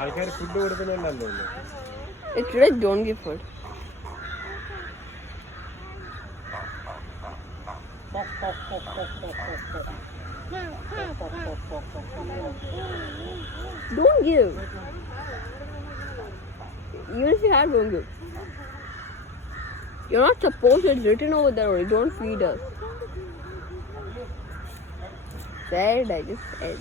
ആൾക്കാർ ഫുഡ് കൊടുക്കുന്നുണ്ടെന്ന് തോന്നുന്നു. Today don't give food. Don't give. Even if you have, don't give. You're not supposed to. It's written over there already. Don't feed us. Said, I just said.